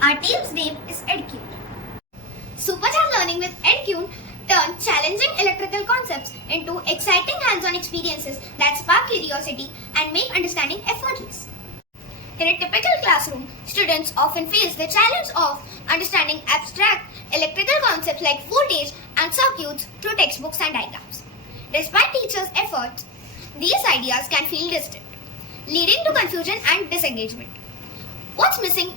Our team's name is Edcuit. Supercharged learning with Edcuit turns challenging electrical concepts into exciting hands-on experiences that spark curiosity and make understanding effortless. In a typical classroom, students often face the challenge of understanding abstract electrical concepts like voltage and circuits through textbooks and diagrams. Despite teachers' efforts, these ideas can feel distant, leading to confusion and disengagement. What's missing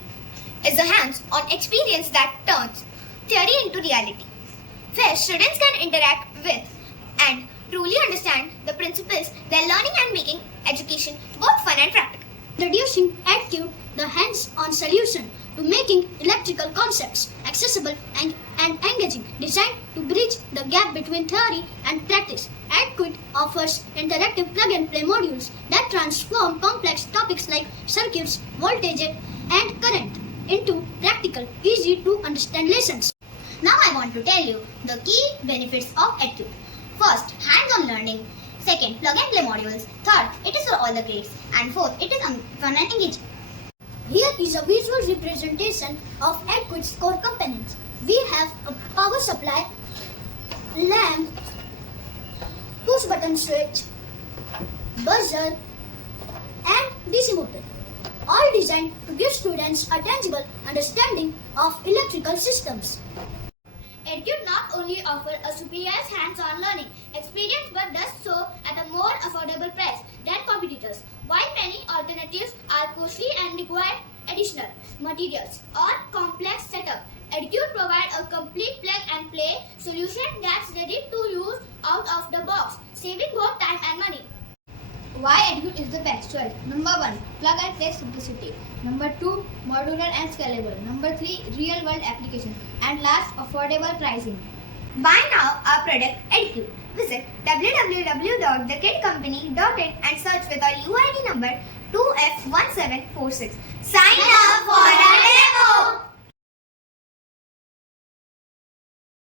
is a hands-on experience that turns theory into reality, where students can interact with and truly understand the principles they're learning and making education both fun and practical. Introducing Edcuit, the hands-on solution to making electrical concepts accessible and engaging, designed to bridge the gap between theory and practice. Edcuit offers interactive plug-and-play modules that transform complex topics like circuits, voltage, and current into practical, easy-to-understand lessons. Now I want to tell you the key benefits of Edcuit. First, hands-on learning. Second, plug-and-play modules. Third, it is for all the grades. And fourth, it is fun and engaging. Here is a visual representation of Edcuit's core components. We have a power supply, lamp, push-button switch, buzzer, and DC motor, all designed to give students a tangible understanding of electrical systems. Edcuit not only offers a superior hands-on learning experience but does so at a more affordable price than competitors. While many alternatives are costly and require additional materials or complex setup, Edcuit provides a complete plug-and-play solution that's ready to use out of the box, saving both time and money. Why Edcuit is the best choice? Number 1, plug and play simplicity. Number 2, modular and scalable. Number 3, real world application. And last, affordable pricing. Buy now our product Edcuit. Visit www.thekidcompany.in and search with our UID number 2F1746. Sign up for